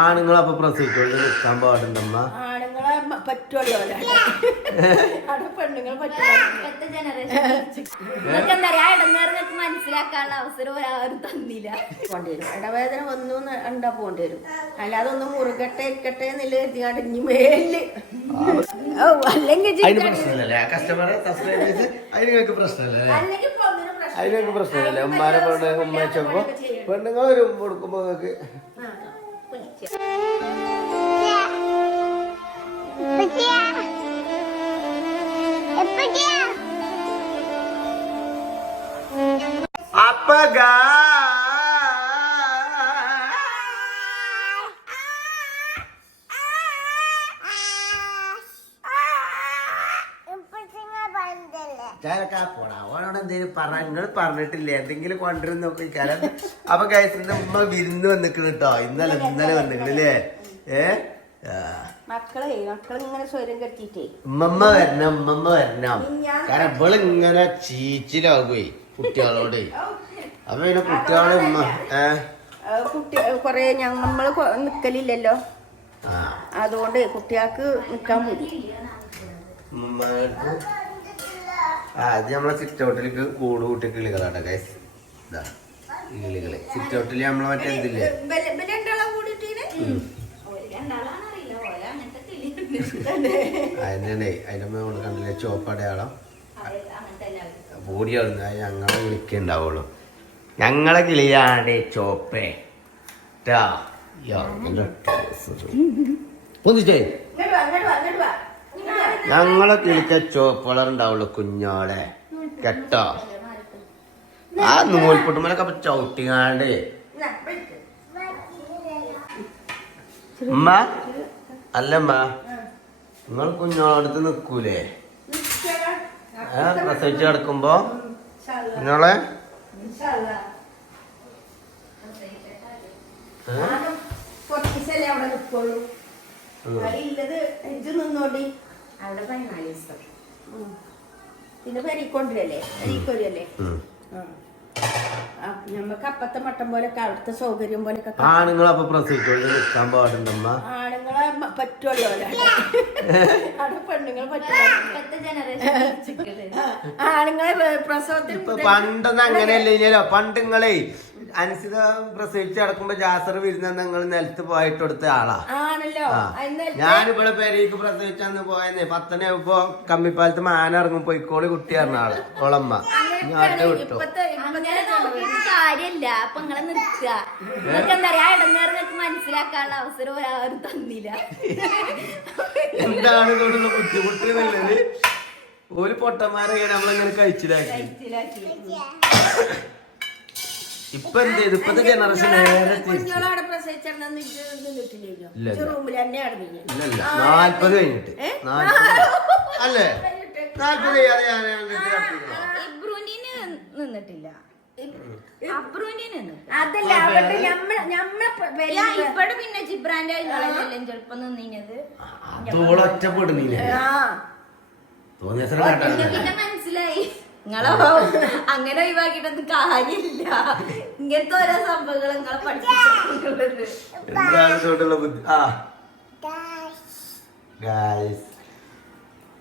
ആണുങ്ങളപ്പൊ പ്രസവിച്ചോണ്ട് നിൽക്കാൻ പാടുണ്ടമ്മ. ആണുങ്ങളെ പറ്റുള്ളൂ, പെണ്ണുങ്ങൾ പറ്റില്ല. മനസ്സിലാക്കാനുള്ള അവസരം ആരും തന്നില്ല. പോണ്ടി വരും, ഇടവേദന വന്നു ഉണ്ടാ പോണ്ടി വരും. അല്ലാതെ ഒന്ന് മുറുകട്ടെ ഇരിക്കട്ടെ എന്നുള്ള കരുതിയാണ്ട് ഇനി മേല് അല്ലെങ്കിൽ അതിനൊക്കെ പ്രശ്നമല്ലേ ഉമ്മാരെ ഉമ്മ വെച്ചപ്പോ പെണ്ണുങ്ങൾ ഒരു കൊടുക്കുമ്പോ നിങ്ങൾക്ക് ഓനോട് എന്തെങ്കിലും നിങ്ങൾ പറഞ്ഞിട്ടില്ല, എന്തെങ്കിലും കൊണ്ടുവരുന്ന നോക്കിക്കാരം. അപ്പൊ കഴിച്ചിട്ട് ഉമ്മ വിരുന്ന് വന്നിക്കണ് കേട്ടോ, ഇന്നലെ വന്നിക്കണല്ലേ. മക്കളിങ്ങനെ സ്വരം കെട്ടിട്ടേ ഉമ്മമ്മ വരണം കാരണം ഇവളിങ്ങനെ ചീച്ചിലാകുവേ കുട്ടികളോട്. അപ്പൊ പിന്നെ കുട്ടികളെ ഉമ്മ കൊറേ നമ്മള് നിക്കലില്ലല്ലോ, അതുകൊണ്ട് കുട്ടികൾക്ക് നിക്കാൻ മതി. അത് നമ്മളെ സിറ്റൗട്ടിലേക്ക് കൂട് കൂട്ടി കിളികളാണ് ഗൈസ്. ഇതാ ഈ കിളികള് സിറ്റൗട്ടില് നമ്മളെ മറ്റേ എന്തില്ലേ അതിനെ അതിന്റെ മേള് കണ്ടില്ലേ ചോപ്പടയാളം പൂടിയാവുന്ന ഞങ്ങളെ വിളിക്കുണ്ടാവുള്ളൂ. ഞങ്ങളെ കിളിയാണ് ചോപ്പേ. പൊന്നിച്ചേ ഞങ്ങളെ കിളിച്ച ചോപ്പളറുണ്ടാവുള്ളൂ കുഞ്ഞോളെ കേട്ടോ. ആ നൂൽപ്പൊട്ടുമലൊക്കെ അപ്പൊ ചവിട്ടിങ്ങാണ്ട് ഉമ്മ അല്ലമ്മ നിങ്ങൾ കുഞ്ഞോളടുത്ത് നിക്കൂലേ പ്രസവിച്ച് കിടക്കുമ്പോ നിങ്ങളെ പിന്നെ പരിക്കൊണ്ടിരല്ലേ പരിക്കൊരല്ലേ ഞമ്മക്ക് അപ്പത്തെ മട്ടം പോലൊക്കെ അവിടുത്തെ സൗകര്യം പോലൊക്കെ. ആണുങ്ങളപ്പൊ പ്രസവിച്ചോണ്ട് നിൽക്കാൻ പാടുണ്ടമ്മ. ആണുങ്ങളെ പറ്റുള്ളൂ, അവിടെ പെണ്ണുങ്ങൾ പറ്റില്ല. ആണുങ്ങളെ പ്രസവത്തിൽ പണ്ടൊന്നും അങ്ങനെയല്ലേ ഇല്ലല്ലോ. പണ്ടുങ്ങളെ അനുസരിത പ്രസവിച്ച് കിടക്കുമ്പോ ജാസർ വരുന്ന നിങ്ങൾ നിലത്ത് പോയിട്ട് കൊടുത്ത ആളാ ആണല്ലോ. ഞാനിവിടെ പെരേക്ക് പ്രസവിച്ചന്ന് പോയെന്നേ 10 ഇപ്പൊ കമ്മിപ്പാലത്ത് മാന ഇറങ്ങും പോയിക്കോളി കുട്ടി പറഞ്ഞ ആള് ഓളമ്മ ഞാട്ട് വിട്ടു. കാര്യല്ല അപ്പൊ നിങ്ങളെ നിർത്തുക. നിങ്ങൾക്ക് എന്താ പറയാ ഇടങ്ങേർക്ക് മനസ്സിലാക്കാനുള്ള അവസരം ആരും തന്നില്ല. എന്താണ് ഇതോടുള്ള ബുദ്ധിമുട്ട് എന്നുള്ളത് ഒരു പൊട്ടന്മാരെ നമ്മളിങ്ങനെ കഴിച്ചിലാക്കി. ഇപ്പൊ എന്ത് ചെയ്തു ഇപ്പത്തെ ജനറേഷൻ നേരെ 40 കഴിഞ്ഞിട്ട് 40 അല്ലേ 40 നിന്നിട്ടില്ല. ഇവിടെ പിന്നെ ജിബ്രാന്റെ ചെലപ്പോ നിന്നത് ഒറ്റപ്പെടുന്നില്ലേ പിന്നെ മനസ്സിലായി. നിങ്ങളോ അങ്ങനെ ഒഴിവാക്കിയിട്ടൊന്നും കാര്യമില്ല. ഇങ്ങനത്തെ ഓരോ സംഭവങ്ങൾ നിങ്ങളെ പഠിപ്പിച്ചിട്ടുള്ളത്.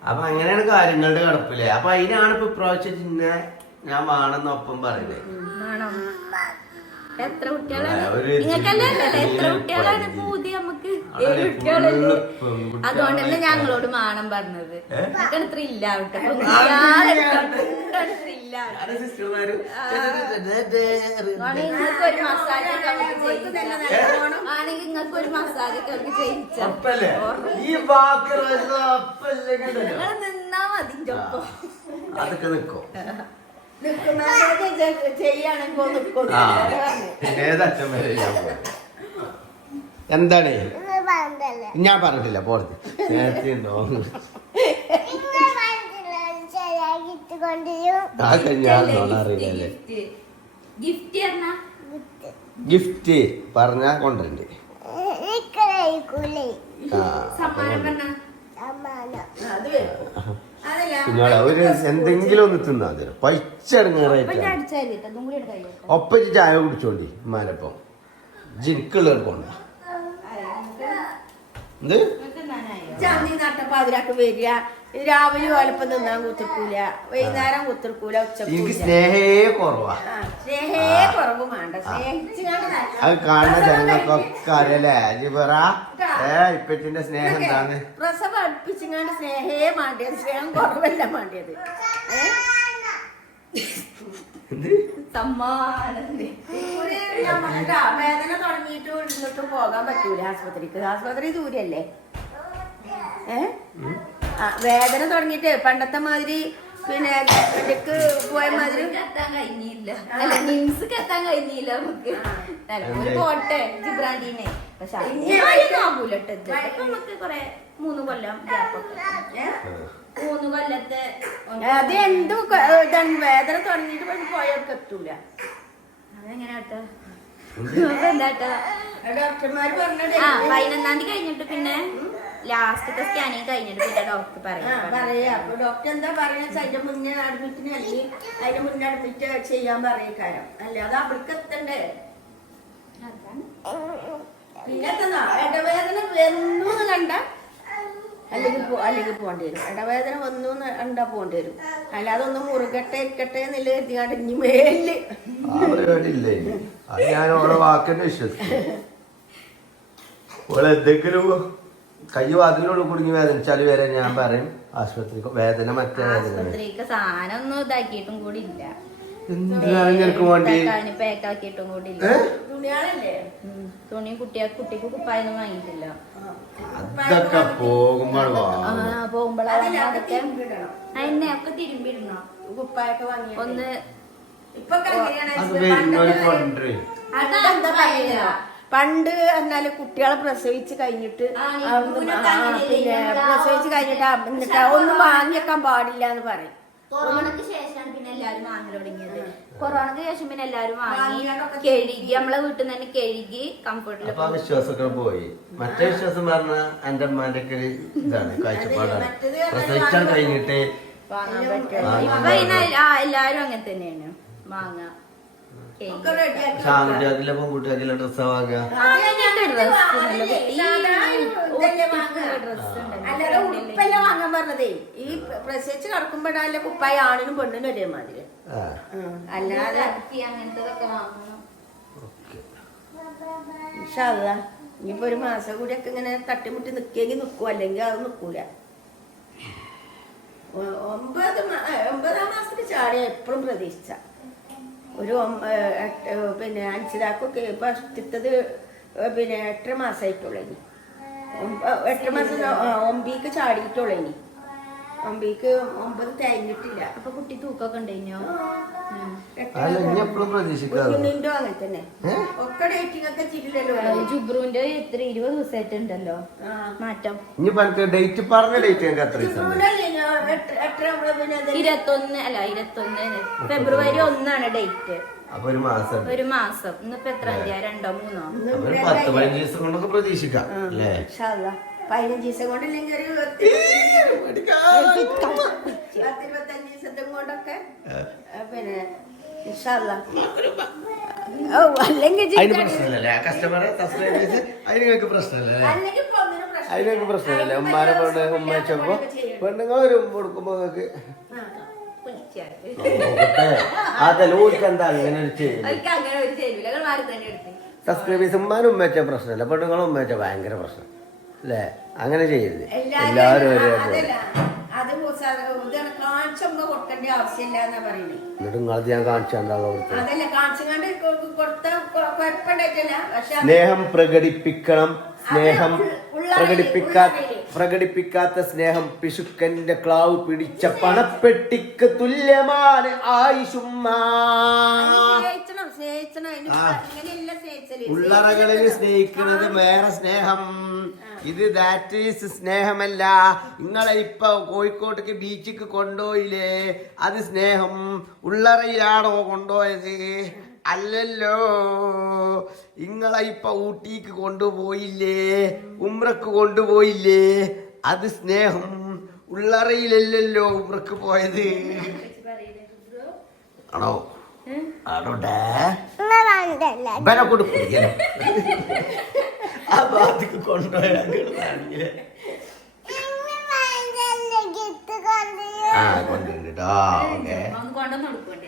അപ്പൊ അങ്ങനെയാണ് കാര്യങ്ങളുടെ കിടപ്പില്ലേ. അപ്പൊ അതിനാണ് ഇപ്പൊ ഇപ്രാവശ്യം ചിന്നെ ഞാൻ വേണമെന്നൊപ്പം പറയുന്നത്. എത്ര കുട്ടികളാണ് നിങ്ങൾക്കല്ലേ എത്ര കുട്ടികളാണ് പൂതി നമുക്ക്? 7 കുട്ടികളല്ലേ. അതുകൊണ്ട് തന്നെ ഞങ്ങളോട് മാണം പറഞ്ഞത്. നിങ്ങൾക്കാണ് ത്രില്ല ആവട്ടെ. നിങ്ങൾക്ക് ഒരു മസാജ് ഒക്കെ ആണെങ്കിൽ നിങ്ങൾക്ക് ഒരു മസാജ് ഒക്കെ അവർക്ക് ചെയ്യിച്ചാൽ നിങ്ങൾ നിന്നാ മതി. അതൊക്കെ നിക്കോ എന്താണ് ഞാൻ പറഞ്ഞിട്ടില്ല പോർത്ത് നേരത്തെ ഉണ്ടോ അറിയില്ലല്ലേ. ഗിഫ്റ്റ് പറഞ്ഞാ കൊണ്ടുണ്ട്. കുഞ്ഞോളെ ഒരു എന്തെങ്കിലും ഒന്ന് തിന്നാ തരും പൈച്ചടങ്ങാറായിട്ട് ഒപ്പച്ച് ചായ കുടിച്ചോണ്ടി ഉമ്മാനപ്പം ജിക്കുള്ള കൊണ്ട എന്ത് ചന്തി നട്ടപ്പാതിരാക്ക് വരിക രാവിലെ ഓലപ്പം തിന്നാൻ കുത്തിർക്കൂല വൈകുന്നേരം കുത്തിർക്കൂല എനിക്ക് ഉച്ചക്കൂല സ്നേഹേ കുറവാ സ്നേഹേ കുറവ് വേണ്ട സ്നേഹിച്ചാണ്ട് അത് കാണുന്ന ജനങ്ങൾക്കൊക്കെ അറിയല്ലേ അജി പറ ഇപ്പത്തിന്റെ സ്നേഹം എന്താണ് പ്രസവം അടുപ്പിച്ചിങ്ങാണ്ട് സ്നേഹേ മാണ്ടിയത് സ്നേഹം കുറവല്ല മാണ്ടിയത് വേദന തുടങ്ങിയിട്ട് ഇങ്ങോട്ടും പോകാൻ പറ്റൂല ആസ്പത്രി ദൂരല്ലേ വേദന തുടങ്ങിയിട്ട് പണ്ടത്തെ മാതിരി പിന്നെ ഇടയ്ക്ക് പോയ മാതിരി എത്താൻ കഴിഞ്ഞില്ല അല്ല നിംസ് എത്താൻ കഴിഞ്ഞില്ല നമുക്ക് പോട്ടെ ജിബ്രാൻഡീനെ പക്ഷെ ആകൂലട്ടോ നമുക്ക് കൊറേ 3 കൊല്ലം ഗ്യാപ്പൊക്കെ 3 കൊല്ലത്തെ അത് എന്തും വേദന തുടങ്ങിയിട്ട് പോയവർക്ക് എത്തൂല അതെങ്ങനെയാട്ടോ ഡോക്ടർമാര് പറഞ്ഞത് 11-ാം തീയതി കഴിഞ്ഞിട്ട് പിന്നെ ലാസ്റ്റത്തെ സ്കാനിങ് കഴിഞ്ഞിട്ട് പിന്നെ ഡോക്ടർ പറയാ അപ്പൊ ഡോക്ടർ എന്താ പറയാ അതിന്റെ മുന്നേ അഡ്മിറ്റിന് അല്ലെങ്കിൽ അതിന്റെ മുന്നേ അഡ്മിറ്റ് ചെയ്യാൻ പറയക്കാരം അല്ലെ അത് അവർക്ക് എത്തണ്ടേ പിന്നെ ഇടവേദന വന്നു കണ്ട അല്ലെങ്കിൽ പോകേണ്ടി വരും ഇടവേദന വന്നു കണ്ടാ പോകേണ്ടി വരും അല്ലാതെ ഒന്ന് മുറുകട്ടെ ഇരിക്കട്ടെ എന്നുള്ള കരുതിയാണ്ട് ഇനി മേല് ഞാൻ ഓരോ വാക്കെന്നെ വിശ്വസിക്കും ഓളെ എന്തെങ്കിലും കൈ വാതിലുള്ള കുടുങ്ങി വേദനിച്ചാല് വരെ ഞാൻ പറയും ആശുപത്രിക്ക് വേദന മറ്റേ ആശുപത്രിക്ക് സാധനം ഒന്നും ഇതാക്കിയിട്ടും കൂടി ഇല്ല പേക്കാക്കിയിട്ടും കൂടി ഇല്ല തുണി കുട്ടിക്ക് കുപ്പായൊന്നും വാങ്ങിയിട്ടില്ല അതൊക്കെ പോകുമ്പോഴാണ് അതൊക്കെ അതിനെ ഒക്കെ തിരുമ്പിടണോ കുപ്പായൊക്കെ വാങ്ങി ഒന്ന് പണ്ട് എന്നാല് കുട്ടികളെ പ്രസവിച്ച് കഴിഞ്ഞിട്ട് എന്നിട്ട് ഒന്നും വാങ്ങിയേക്കാൻ പാടില്ല എന്ന് പറയും കൊറോണക്ക് ശേഷമാണ് പിന്നെ എല്ലാരും വാങ്ങൽ തുടങ്ങിയത് കൊറോണക്ക് ശേഷം പിന്നെ എല്ലാരും വാങ്ങി കഴുകി നമ്മളെ വീട്ടിൽ നിന്ന് തന്നെ കഴുകി കംഫർട്ടിൽ വിശ്വാസമൊക്കെ പോയി മറ്റേ വിശ്വാസം പറഞ്ഞ എന്റെ അമ്മാന്റെ ഒക്കെ ഇതാണ് കാഴ്ചപ്പാടാണ് പ്രസവിച്ചാൽ കഴിഞ്ഞിട്ട് വാങ്ങാൻ പറ്റും ഇപ്പൊ എല്ലാരും അങ്ങനെ തന്നെയാണ് വാങ്ങാ ആൺകുട്ടിയാക്കില്ല പെൺകുട്ടിയാക്കില്ല ഡ്രസ്സാ വാങ്ങുക അല്ലാതെ ഉടുപ്പല്ല വാങ്ങാൻ പറഞ്ഞതേ ഈ പ്രസവിച്ച് കിടക്കുമ്പോഴല്ലേ കുപ്പായ ആണിനും പെണ്ണിനും ഒരേ മാതിരി അല്ലാതെ അങ്ങനത്തെ വാങ്ങണം ഇനിയിപ്പോ ഒരു മാസം കൂടിയൊക്കെ ഇങ്ങനെ തട്ടിമുട്ടി നിൽക്കെങ്കിൽ നിൽക്കും അല്ലെങ്കിൽ അത് നിൽക്കൂല 9 മാസത്തിൽ ചാടിയ എപ്പോഴും പ്രതീക്ഷിച്ച ഒരു പിന്നെ അഞ്ചിതാക്കൊക്കെ ഫസ്റ്റത്തത് പിന്നെ 8 മാസമായിട്ടുള്ളൂ 8 മാസം 9 ചാടിയിട്ടുള്ളൂ 9 തികഞ്ഞിട്ടില്ല അപ്പൊ കുട്ടി തൂക്കൊക്കെ ഉണ്ടോ കുഞ്ഞിന്റെ അങ്ങനെ തന്നെ ഒക്കെ ഡേറ്റിംഗ് ഒക്കെ ചിരില്ലല്ലോ ജുബ്രുവിന്റെ 20 ദിവസമായിട്ടുണ്ടല്ലോ മാറ്റം ഡേറ്റ് പറഞ്ഞ ഡേറ്റ് 21 അല്ല 21 ഫെബ്രുവരി 1 ഡേറ്റ് അപ്പൊ ഒരു മാസം ഇന്നിപ്പോ എത്ര 2 3 10-15 ദിവസം കൊണ്ടൊക്കെ പ്രതീക്ഷിക്കാം അല്ലേ 15 ദിവസം കൊണ്ടില്ലെങ്കിൽ ഒരു 10-25 ദിവസത്തും കൊണ്ടൊക്കെ പിന്നെ അതിനൊക്കെ പ്രശ്നമല്ലേ അതിനൊക്കെ പ്രശ്നമല്ലേ ഉമ്മാരെ ഉമ്മച്ചപ്പോ പെണ്ണുങ്ങൾ ഒരു കൊടുക്കുമ്പോ നിങ്ങൾക്ക് അതല്ല ഓർക്ക് എന്താ അങ്ങനെ സബ്സ്ക്രൈബേഴ്സ് ഉമ്മാനും ഉമ്മച്ച പ്രശ്നമല്ല പെണ്ണുങ്ങളും ഉമ്മച്ച ഭയങ്കര പ്രശ്നം അല്ലേ അങ്ങനെ ചെയ്യരുത് എല്ലാവരും എന്നിട്ട് നിങ്ങളത് ഞാൻ കാണിച്ചാണ്ടാവും സ്നേഹം പ്രകടിപ്പിക്കണം സ്നേഹം പ്രകടിപ്പിക്കാത്ത സ്നേഹം പിശുക്കന്റെ ക്ലാവ് പിടിച്ച പണപ്പെട്ടിക്ക് തുല്യമാണ് ആയിഷുമ്മ ഉള്ളറകളിൽ സ്നേഹിക്കുന്നത് വേറെ സ്നേഹം ഇത് ദാറ്റ് ഈസ് സ്നേഹമല്ല നിങ്ങളെ ഇപ്പൊ കോഴിക്കോട്ടേക്ക് ബീച്ചിക്ക് കൊണ്ടുപോയില്ലേ അത് സ്നേഹം ഉള്ളറയിലാണോ കൊണ്ടുപോയത് അല്ലല്ലോ നിങ്ങളെ ഇപ്പൊ ഊട്ടിക്ക് കൊണ്ടുപോയില്ലേ ഉംറക്ക് കൊണ്ടുപോയില്ലേ അത് സ്നേഹം ഉള്ളറയിലല്ലല്ലോ ഉംറക്ക് പോയത് ആണോ ആടോട്ടെ ഇവനെ കൊടുക്കില്ല ആ ഭാഗത്തേക്ക് കൊണ്ടുപോയാണെങ്കില് ആ കൊണ്ടുണ്ട് കേട്ടോ ഓക്കെ കൊണ്ടുവന്ന് കൊടുക്കണ്ടേ